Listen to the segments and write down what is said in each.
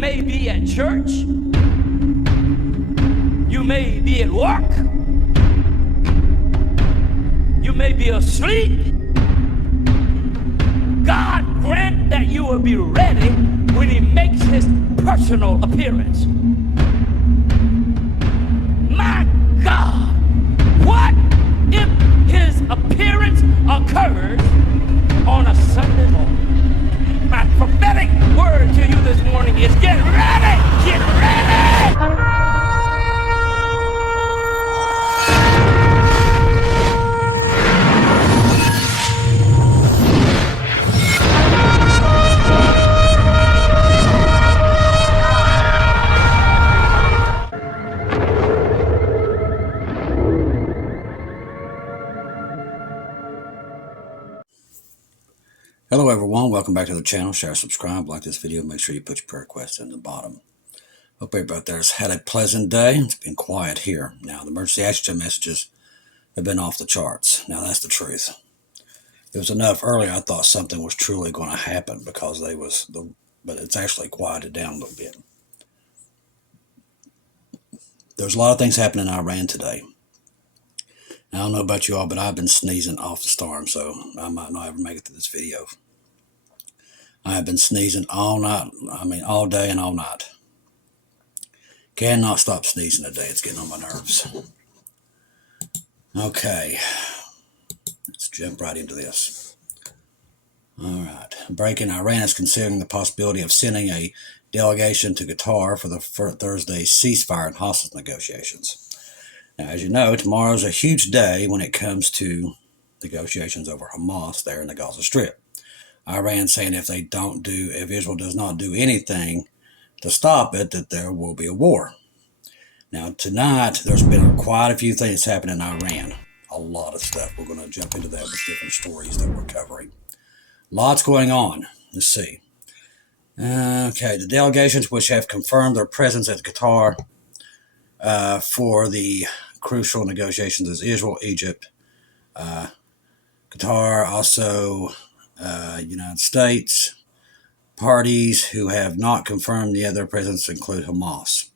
may be at church. You may be at work. You may be asleep. God grant that you will be ready when he makes his personal appearance. My God, what if his appearance occurs on a Sunday morning? My prophetic word to you this morning is get ready! Get ready! Hello everyone, welcome back to the channel. Share, subscribe, like this video, make sure you put your prayer requests in the bottom. Hope everybody out there has had a pleasant day. It's been quiet here. Now the emergency action messages have been off the charts. Now that's the truth. It was enough earlier I thought something was truly going to happen because but it's actually quieted down a little bit. There's a lot of things happening in Iran today. I don't know about you all, but I've been sneezing off the storm, so I might not ever make it to this video. I have been sneezing all night, all day and all night. Cannot stop sneezing today. It's getting on my nerves. Okay, let's jump right into this. All right, breaking. Iran is considering the possibility of sending a delegation to Qatar for the Thursday's ceasefire and hostage negotiations. Now, as you know, tomorrow is a huge day when it comes to negotiations over Hamas there in the Gaza Strip. Iran saying if Israel does not do anything to stop it, that there will be a war. Now, tonight, there's been quite a few things happening in Iran. A lot of stuff. We're going to jump into that with different stories that we're covering. Lots going on. Let's see. Okay, the delegations which have confirmed their presence at Qatar for the crucial negotiations is Israel, Egypt, Qatar, also United States. Parties who have not confirmed the other presence include Hamas.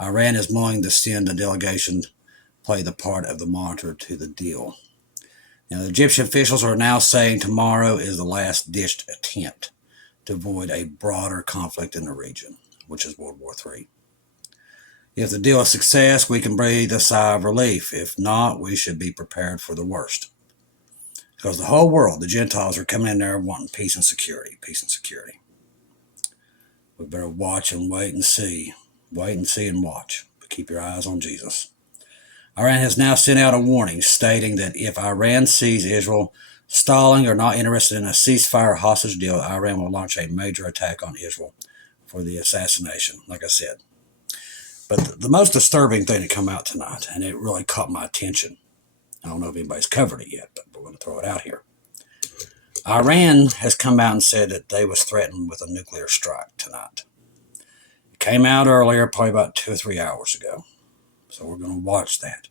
Iran is willing to send a delegation to play the part of the monitor to the deal. Now, the Egyptian officials are now saying tomorrow is the last-ditch attempt to avoid a broader conflict in the region, which is World War III. If the deal is a success, we can breathe a sigh of relief. If not, we should be prepared for the worst. Because the whole world, the Gentiles, are coming in there wanting peace and security. Peace and security. We better watch and wait and see. Wait and see and watch. But keep your eyes on Jesus. Iran has now sent out a warning stating that if Iran sees Israel stalling or not interested in a ceasefire hostage deal, Iran will launch a major attack on Israel for the assassination, like I said. But the most disturbing thing to come out tonight, and it really caught my attention, I don't know if anybody's covered it yet, but we're going to throw it out here. Iran has come out and said that they was threatened with a nuclear strike tonight. It came out earlier, probably about 2 or 3 hours ago. So we're going to watch that.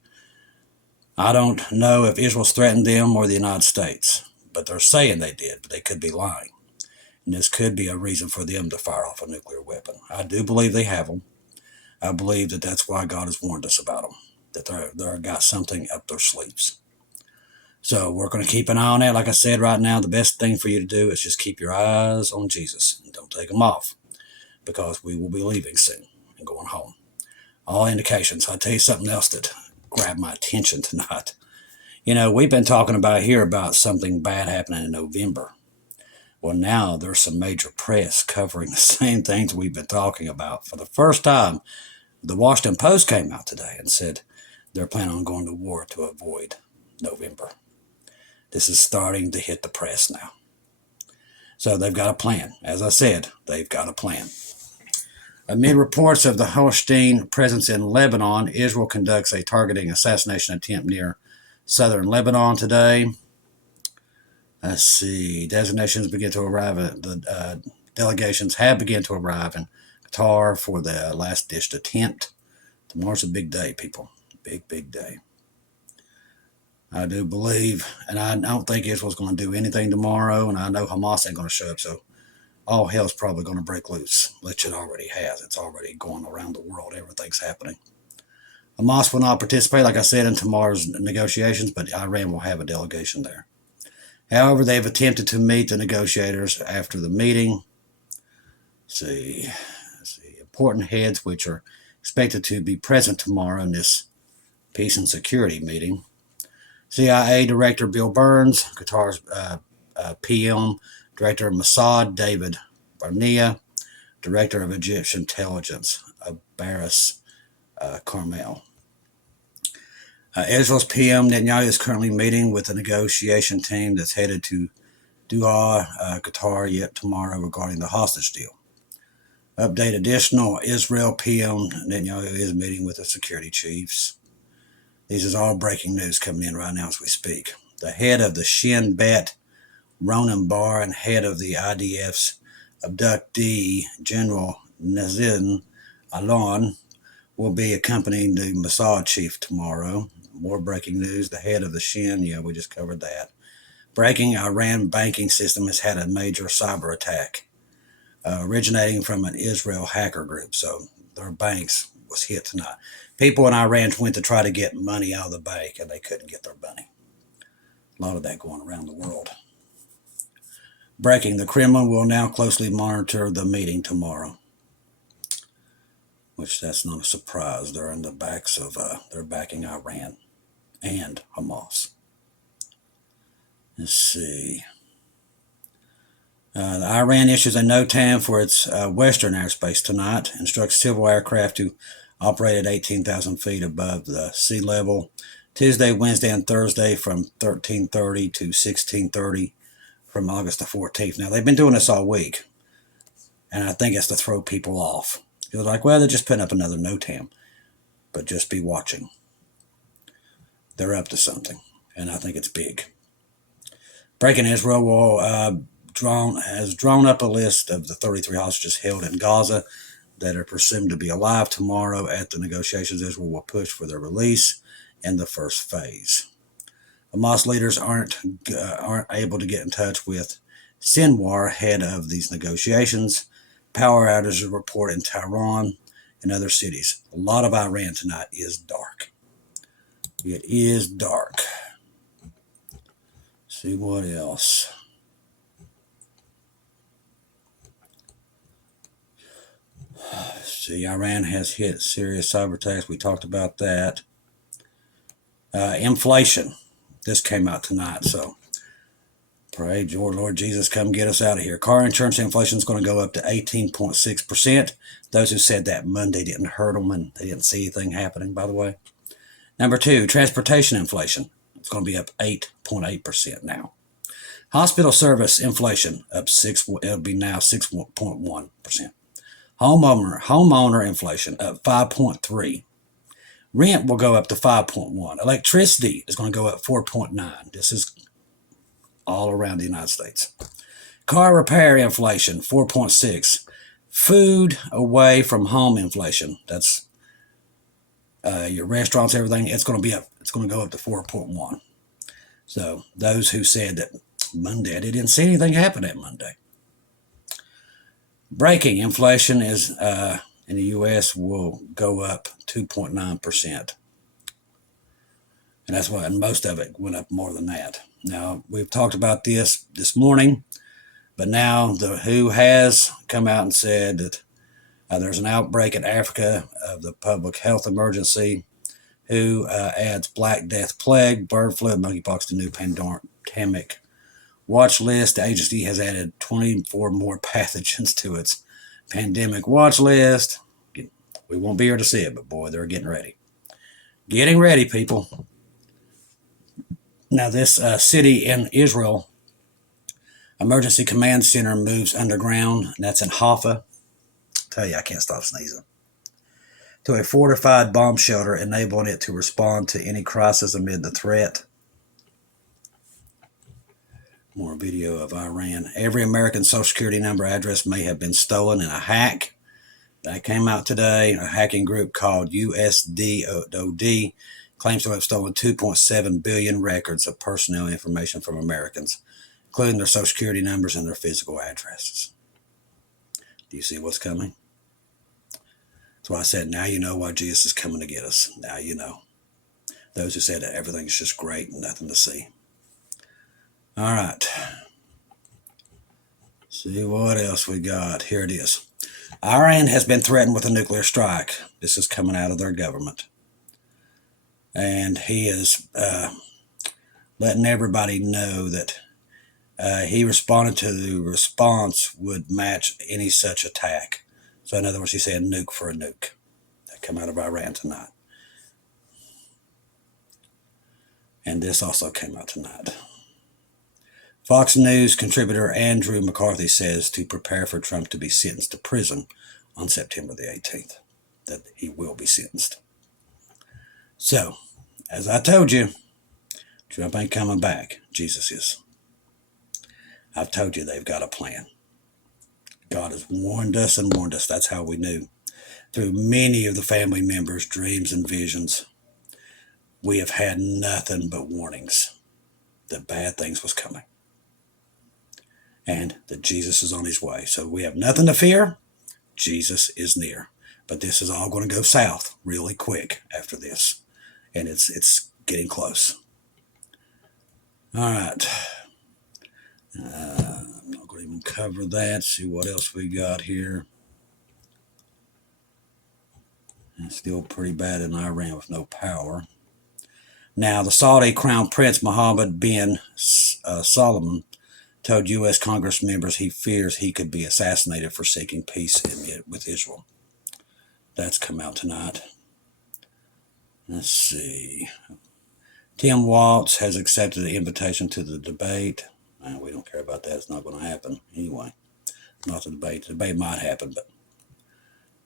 I don't know if Israel's threatened them or the United States, but they're saying they did, but they could be lying. And this could be a reason for them to fire off a nuclear weapon. I do believe they have them. I believe that that's why God has warned us about them, that they've got something up their sleeves. So we're going to keep an eye on that. Like I said, right now, the best thing for you to do is just keep your eyes on Jesus and don't take them off, because we will be leaving soon and going home. All indications. I'll tell you something else that grabbed my attention tonight. You know, we've been talking about here about something bad happening in November. Well, now there's some major press covering the same things we've been talking about. For the first time, the Washington Post came out today and said they're planning on going to war to avoid November. This is starting to hit the press now. So they've got a plan. As I said, they've got a plan. Amid reports of the Houthi presence in Lebanon, Israel conducts a targeting assassination attempt near southern Lebanon today. Let's see. Designations begin to arrive. The delegations have begun to arrive in Qatar for the last-ditch attempt. Tomorrow's a big day, people. Big, big day. I do believe, and I don't think Israel's going to do anything tomorrow, and I know Hamas ain't going to show up, so all hell's probably going to break loose, which it already has. It's already going around the world. Everything's happening. Hamas will not participate, like I said, in tomorrow's negotiations, but Iran will have a delegation there. However, they've attempted to meet the negotiators after the meeting. Let's see. Important heads which are expected to be present tomorrow in this peace and security meeting. CIA Director Bill Burns, Qatar's PM, Director of Mossad David Barnea, Director of Egyptian Intelligence Baris Carmel. Israel's PM Netanyahu is currently meeting with a negotiation team that's headed to Doha, Qatar, yet tomorrow regarding the hostage deal. Update additional, Israel PM Netanyahu is meeting with the security chiefs. These is all breaking news coming in right now as we speak. The head of the Shin Bet, Ronan Bar, and head of the IDF's abductee, General Nazim Alon, will be accompanying the Mossad chief tomorrow. More breaking news, the head of the Shin, we just covered that. Breaking, Iran banking system has had a major cyber attack originating from an Israel hacker group. So their banks was hit tonight. People in Iran went to try to get money out of the bank, and they couldn't get their money. A lot of that going around the world. Breaking, the Kremlin will now closely monitor the meeting tomorrow. Which that's not a surprise. They're in the backs of, they're backing Iran and Hamas. Let's see. Iran issues a NOTAM for its western airspace tonight, instructs civil aircraft to operate at 18,000 feet above the sea level Tuesday, Wednesday, and Thursday from 13:30 to 16:30 from August the 14th. Now, they've been doing this all week, and I think it's to throw people off. You're like, well, they're just putting up another NOTAM, but just be watching. They're up to something, and I think it's big. Breaking, Israel will has drawn up a list of the 33 hostages held in Gaza that are presumed to be alive tomorrow at the negotiations. Israel will push for their release in the first phase. Hamas leaders aren't able to get in touch with Sinwar, head of these negotiations. Power outages report in Tehran and other cities. A lot of Iran tonight is dark. It is dark. See what else. See, Iran has hit serious cyber attacks. We talked about that. Inflation. This came out tonight, so pray, Lord Jesus, come get us out of here. Car insurance inflation is going to go up to 18.6%. Those who said that Monday didn't hurt them, and they didn't see anything happening, by the way. Number two, transportation inflation. It's going to be up 8.8% now. Hospital service inflation up it'll be now 6.1%. Homeowner inflation up 5.3%. Rent will go up to 5.1%. Electricity is going to go up 4.9%. This is all around the United States. Car repair inflation 4.6%. Food away from home inflation. That's your restaurants, everything. It's going to be up. It's going to go up to 4.1%. So those who said that Monday, they didn't see anything happen that Monday. Breaking, inflation is in the U.S. will go up 2.9%. And that's why, and most of it went up more than that. Now, we've talked about this morning, but now the WHO has come out and said that there's an outbreak in Africa of the public health emergency. WHO adds Black Death Plague, bird flu, monkeypox to new pandemic watch list. The agency has added 24 more pathogens to its pandemic watch list. We won't be here to see it, but boy, they're getting ready. Getting ready, people. Now, this city in Israel, Emergency Command Center moves underground, and that's in Haifa. Tell you, I can't stop sneezing. To a fortified bomb shelter, enabling it to respond to any crisis amid the threat. More video of Iran. Every American Social Security number address may have been stolen in a hack. That came out today. A hacking group called USDOD claims to have stolen 2.7 billion records of personnel information from Americans, including their Social Security numbers and their physical addresses. Do you see what's coming? That's why I said, now you know why Jesus is coming to get us. Now you know. Those who said that everything's just great and nothing to see. All right. See what else we got. Here it is. Iran has been threatened with a nuclear strike. This is coming out of their government. And he is letting everybody know that he responded to the response would match any such attack. So in other words, he said nuke for a nuke. That come out of Iran tonight. And this also came out tonight. Fox News contributor Andrew McCarthy says to prepare for Trump to be sentenced to prison on September the 18th. That he will be sentenced. So, as I told you, Trump ain't coming back. Jesus is. I've told you they've got a plan. God has warned us and warned us. That's how we knew. Through many of the family members' dreams and visions, we have had nothing but warnings that bad things was coming. And that Jesus is on his way. So we have nothing to fear. Jesus is near. But this is all going to go south really quick after this. And it's getting close. All right. I'm not going to even cover that. See what else we got here. It's still pretty bad in Iran with no power. Now, the Saudi Crown Prince Mohammed bin Salman told U.S. Congress members he fears he could be assassinated for seeking peace with Israel. That's come out tonight. Let's see. Tim Walz has accepted the invitation to the debate. We don't care about that. It's not going to happen anyway. Not the debate. The debate might happen, but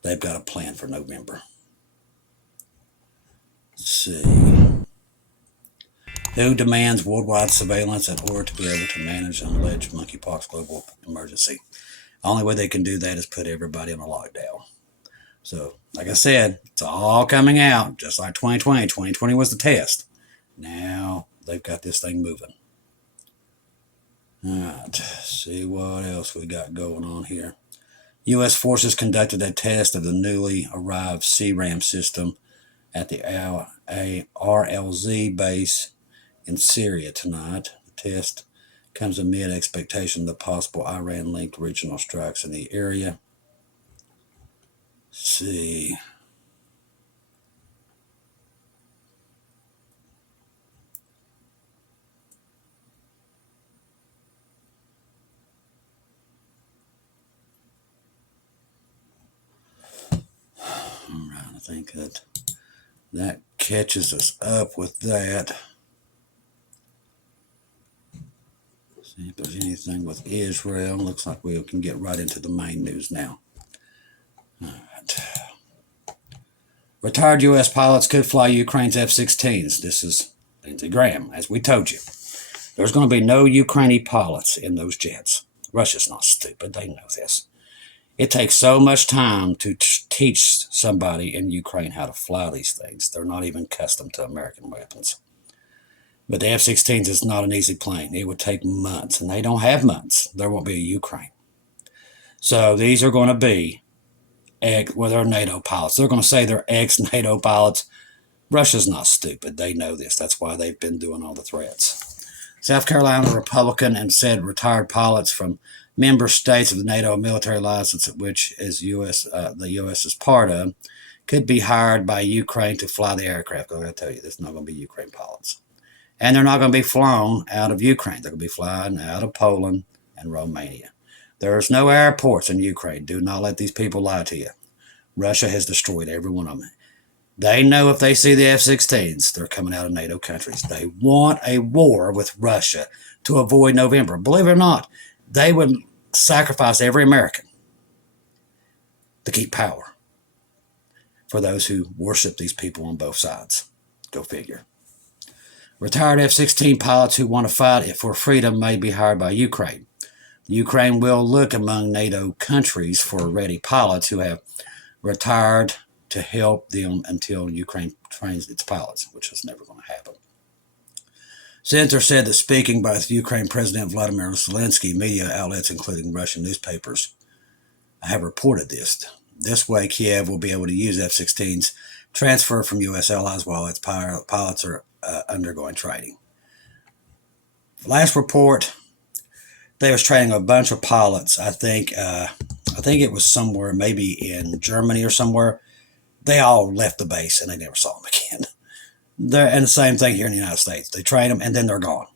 they've got a plan for November. Let's see. WHO demands worldwide surveillance in order to be able to manage an alleged monkeypox global emergency. The only way they can do that is put everybody on a lockdown. So, like I said, it's all coming out, just like 2020. 2020 was the test. Now, they've got this thing moving. All right, see what else we got going on here. U.S. forces conducted a test of the newly arrived CRAM system at the RLZ base in Syria tonight. The test comes amid expectation of possible Iran-linked regional strikes in the area. Let's see. All right, I think that catches us up with that. See if there's anything with Israel. Looks like we can get right into the main news now. All right. Retired U.S. pilots could fly Ukraine's F-16s. This is Lindsey Graham, as we told you. There's going to be no Ukrainian pilots in those jets. Russia's not stupid. They know this. It takes so much time to teach somebody in Ukraine how to fly these things. They're not even accustomed to American weapons. But the F-16s is not an easy plane. It would take months, and they don't have months. There won't be a Ukraine. So these are going to be, they're NATO pilots. They're going to say they're ex-NATO pilots. Russia's not stupid. They know this. That's why they've been doing all the threats. South Carolina Republican and said retired pilots from member states of the NATO military alliance, which is the U.S. is part of, could be hired by Ukraine to fly the aircraft. I'm going to tell you, there's not going to be Ukraine pilots. And they're not going to be flown out of Ukraine. They're going to be flying out of Poland and Romania. There's no airports in Ukraine. Do not let these people lie to you. Russia has destroyed every one of them. They know if they see the F-16s, they're coming out of NATO countries. They want a war with Russia to avoid November. Believe it or not, they would sacrifice every American to keep power for those who worship these people on both sides. Go figure. Retired F-16 pilots who want to fight for freedom may be hired by Ukraine. Ukraine will look among NATO countries for ready pilots who have retired to help them until Ukraine trains its pilots, which is never going to happen. Senator said that speaking by Ukraine President Vladimir Zelensky, media outlets, including Russian newspapers, have reported this. This way, Kiev will be able to use F-16s transferred from U.S. allies while its pilots are undergoing training. Last report, they was training a bunch of pilots. I think it was somewhere, maybe in Germany or somewhere. They all left the base and they never saw them again. And the same thing here in the United States. They train them and then they're gone.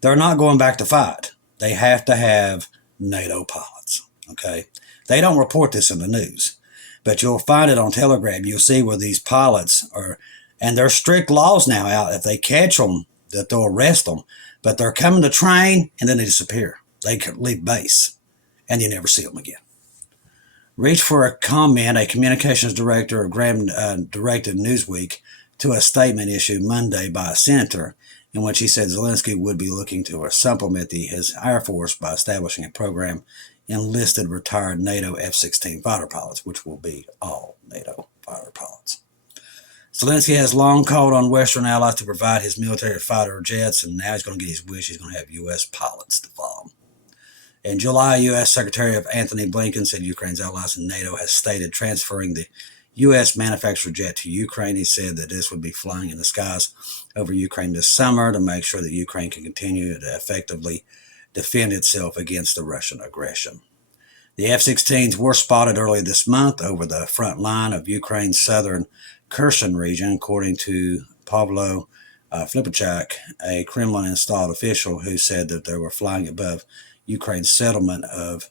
They're not going back to fight. They have to have NATO pilots. Okay, they don't report this in the news, but you'll find it on Telegram. You'll see where these pilots are, and there's strict laws now out. If they catch them, that they'll arrest them. But they're coming to train and then they disappear. They leave base and you never see them again. Reach for a comment. A communications director of Graham directed Newsweek to a statement issued Monday by a senator in which he said Zelensky would be looking to supplement his Air Force by establishing a program enlisted retired NATO F-16 fighter pilots, which will be all NATO fighter pilots. Zelensky has long called on Western allies to provide his military fighter jets, and now he's going to get his wish. He's going to have U.S. pilots to follow him. In July, U.S. Secretary of Anthony Blinken said Ukraine's allies in NATO has stated transferring the U.S. manufactured jet to Ukraine. He said that this would be flying in the skies over Ukraine this summer to make sure that Ukraine can continue to effectively defend itself against the Russian aggression. The F-16s were spotted earlier this month over the front line of Ukraine's southern Kherson region, according to Pavlo Flipachak, a Kremlin-installed official who said that they were flying above Ukraine's settlement of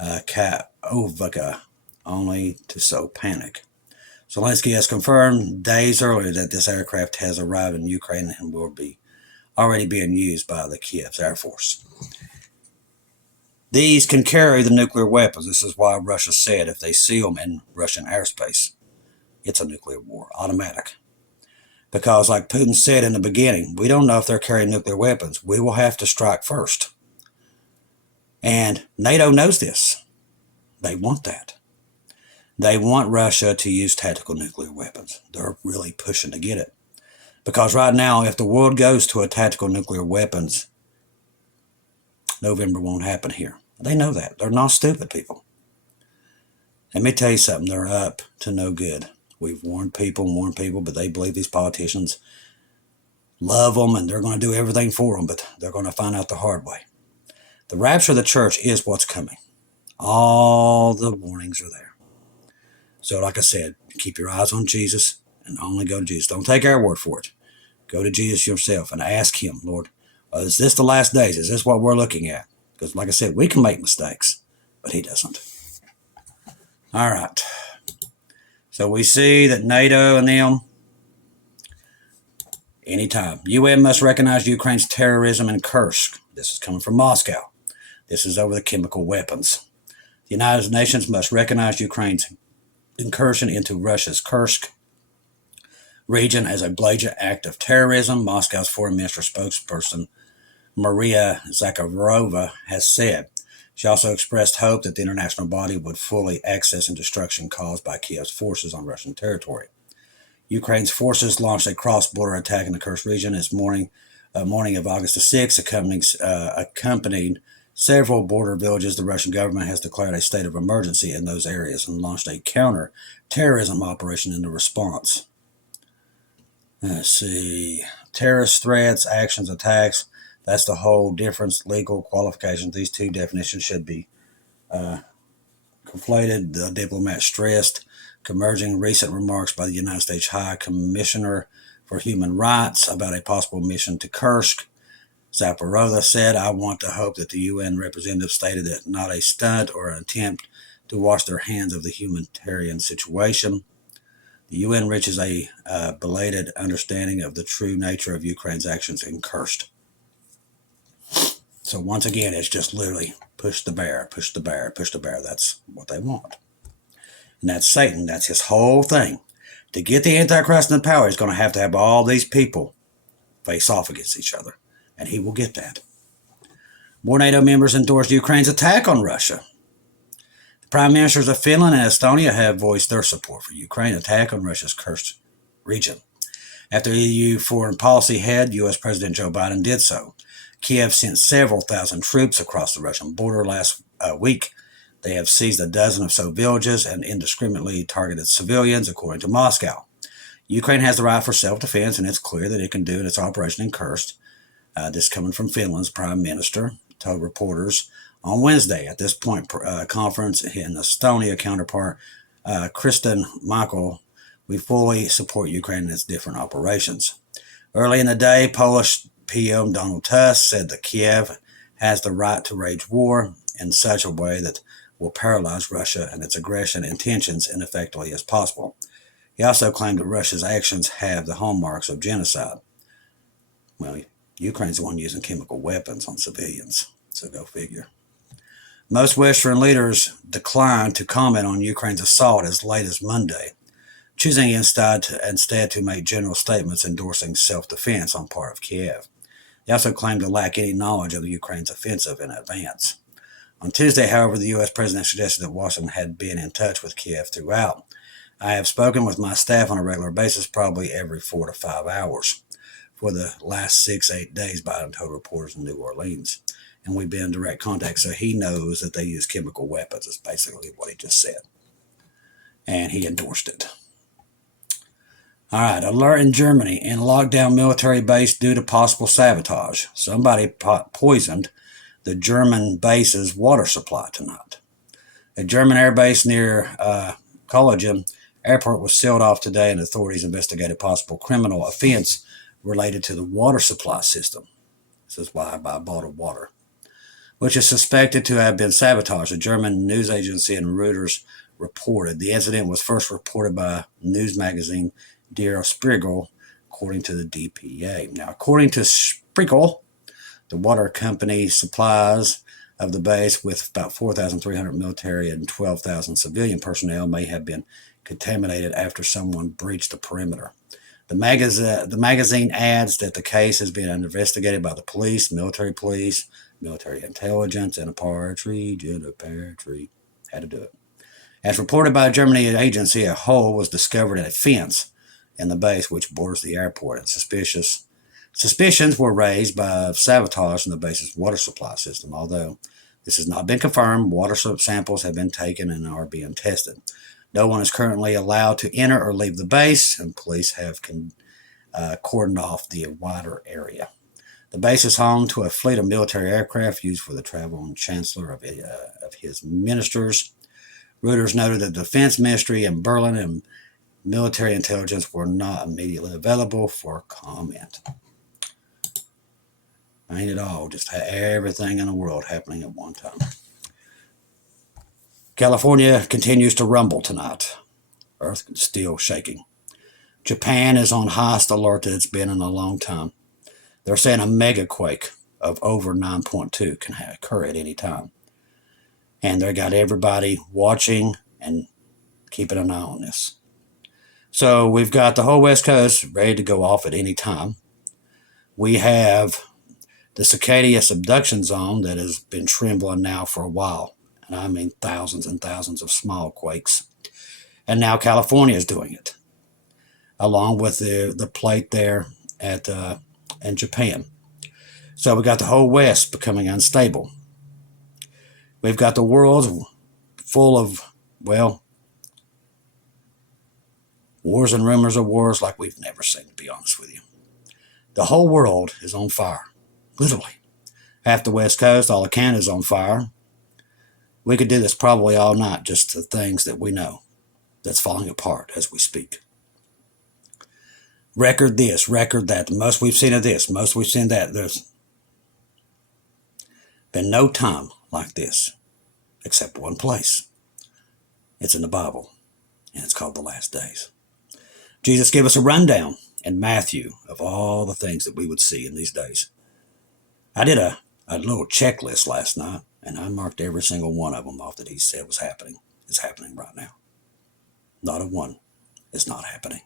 Kaovka, only to sow panic. Zelensky has confirmed days earlier that this aircraft has arrived in Ukraine and will be already being used by the Kiev's Air Force. These can carry the nuclear weapons. This is why Russia said if they see them in Russian airspace, it's a nuclear war, automatic. Because like Putin said in the beginning, we don't know if they're carrying nuclear weapons. We will have to strike first. And NATO knows this. They want that. They want Russia to use tactical nuclear weapons. They're really pushing to get it. Because right now, if the world goes to a tactical nuclear weapons, November won't happen here. They know that. They're not stupid people. Let me tell you something. They're up to no good. We've warned people, but they believe these politicians love them and they're going to do everything for them, but they're going to find out the hard way. The rapture of the church is what's coming. All the warnings are there. So like I said, keep your eyes on Jesus and only go to Jesus. Don't take our word for it. Go to Jesus yourself and ask him, Lord, is this the last days? Is this what we're looking at? Because like I said, we can make mistakes, but he doesn't. All right. So we see that NATO and them, anytime. UN must recognize Ukraine's terrorism in Kursk. This is coming from Moscow. This is over the chemical weapons. The United Nations must recognize Ukraine's incursion into Russia's Kursk region as a blatant act of terrorism, Moscow's foreign minister spokesperson Maria Zakharova has said. She also expressed hope that the international body would fully access and destruction caused by Kiev's forces on Russian territory. Ukraine's forces launched a cross-border attack in the Kursk region this morning of August the 6th, accompanied several border villages. The Russian government has declared a state of emergency in those areas and launched a counter-terrorism operation in the response. Let's see. Terrorist threats, actions, attacks. That's the whole difference. Legal qualifications. These two definitions should be conflated. The diplomat stressed, converging recent remarks by the United States High Commissioner for Human Rights about a possible mission to Kursk. Zaporozhye said, I want to hope that the UN representative stated that not a stunt or an attempt to wash their hands of the humanitarian situation. The UN reaches a belated understanding of the true nature of Ukraine's actions in Kursk. So once again, it's just literally push the bear, push the bear, push the bear. That's what they want. And that's Satan. That's his whole thing. To get the Antichrist in power, he's going to have all these people face off against each other. And he will get that. More NATO members endorsed Ukraine's attack on Russia. The prime ministers of Finland and Estonia have voiced their support for Ukraine's attack on Russia's Kursk region. After EU foreign policy head, U.S. President Joe Biden did so. Kiev sent several thousand troops across the Russian border last week. They have seized a dozen or so villages and indiscriminately targeted civilians, according to Moscow. Ukraine has the right for self-defense, and it's clear that it can do in its operation Incursions. This coming from Finland's prime minister told reporters on Wednesday. At this point, conference in Estonia counterpart Kristen Michael, we fully support Ukraine in its different operations. Early in the day, Polish PM Donald Tusk said that Kiev has the right to wage war in such a way that will paralyze Russia and its aggression intentions ineffectively as possible. He also claimed that Russia's actions have the hallmarks of genocide. Well, Ukraine's the one using chemical weapons on civilians, so go figure. Most Western leaders declined to comment on Ukraine's assault as late as Monday, choosing instead to make general statements endorsing self-defense on part of Kiev. They also claimed to lack any knowledge of Ukraine's offensive in advance. On Tuesday, however, the U.S. president suggested that Washington had been in touch with Kiev throughout. I have spoken with my staff on a regular basis, probably every 4 to 5 hours. For the last 6-8 days, Biden told reporters in New Orleans. And we've been in direct contact, so he knows that they use chemical weapons, is basically what he just said. And he endorsed it. All right, alert in Germany. In lockdown military base due to possible sabotage. Somebody poisoned the German base's water supply tonight. A German air base near Cologne Airport was sealed off today, and authorities investigated possible criminal offense related to the water supply system. This is why I buy bottled water, which is suspected to have been sabotaged. A German news agency and Reuters reported. The incident was first reported by news magazine Der Spiegel, according to the DPA. Now, according to Spiegel, the water company supplies of the base with about 4,300 military and 12,000 civilian personnel may have been contaminated after someone breached the perimeter. The magazine adds that the case has been investigated by the police, military intelligence, and a paratree. Had to do it. As reported by a German agency, a hole was discovered in a fence in the base which borders the airport, and suspicions were raised by sabotage in the base's water supply system. Although this has not been confirmed, water samples have been taken and are being tested. No one is currently allowed to enter or leave the base, and police have cordoned off the wider area. The base is home to a fleet of military aircraft used for the travel and chancellor of his ministers. Reuters noted that the Defense Ministry in Berlin and military intelligence were not immediately available for comment. Ain't it all? Just everything in the world happening at one time. California continues to rumble tonight. Earth still shaking. Japan is on highest alert that it's been in a long time. They're saying a mega quake of over 9.2 can occur at any time. And they got everybody watching and keeping an eye on this. So we've got the whole West Coast ready to go off at any time. We have the Cicada subduction zone that has been trembling now for a while. And I mean thousands and thousands of small quakes. And now California is doing it, along with the plate there in Japan. So we got the whole West becoming unstable. We've got the world full of, well, wars and rumors of wars like we've never seen, to be honest with you. The whole world is on fire, literally. Half the West Coast, all of Canada is on fire. We could do this probably all night, just the things that we know that's falling apart as we speak. Record this, record that. The most we've seen of this, most we've seen that. There's been no time like this except one place. It's in the Bible, and it's called the last days. Jesus gave us a rundown in Matthew of all the things that we would see in these days. I did a little checklist last night, and I marked every single one of them off that he said was happening. It's happening right now. Not a one is not happening.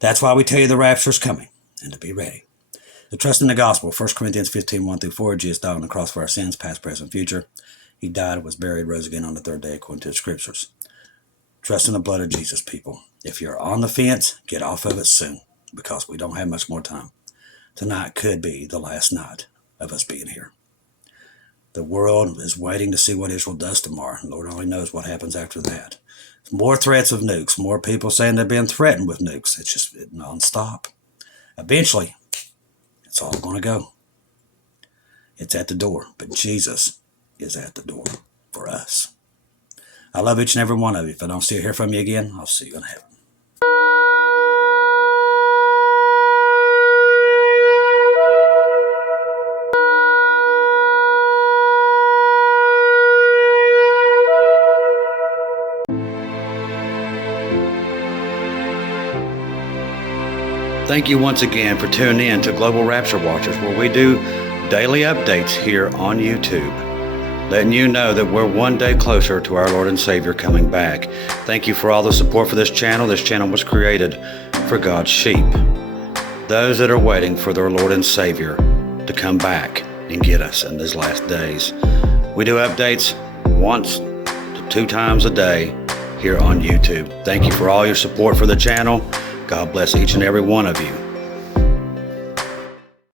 That's why we tell you the rapture is coming, and to be ready. To trust in the gospel, 1 Corinthians 15, 1-4, Jesus died on the cross for our sins, past, present, future. He died, was buried, rose again on the third day according to the scriptures. Trust in the blood of Jesus, people. If you're on the fence, get off of it soon, because we don't have much more time. Tonight could be the last night of us being here. The world is waiting to see what Israel does tomorrow. Lord only knows what happens after that. More threats of nukes, more people saying they've been threatened with nukes. It's just nonstop. Eventually, it's all going to go. It's at the door, but Jesus is at the door for us. I love each and every one of you. If I don't see or hear from you again, I'll see you in heaven. Thank you once again for tuning in to Global Rapture Watchers, where we do daily updates here on YouTube, letting you know that we're one day closer to our Lord and Savior coming back. Thank you for all the support for this channel. This channel was created for God's sheep, those that are waiting for their Lord and Savior to come back and get us in these last days. We do updates once to 2 times a day here on YouTube. Thank you for all your support for the channel. God bless each and every one of you.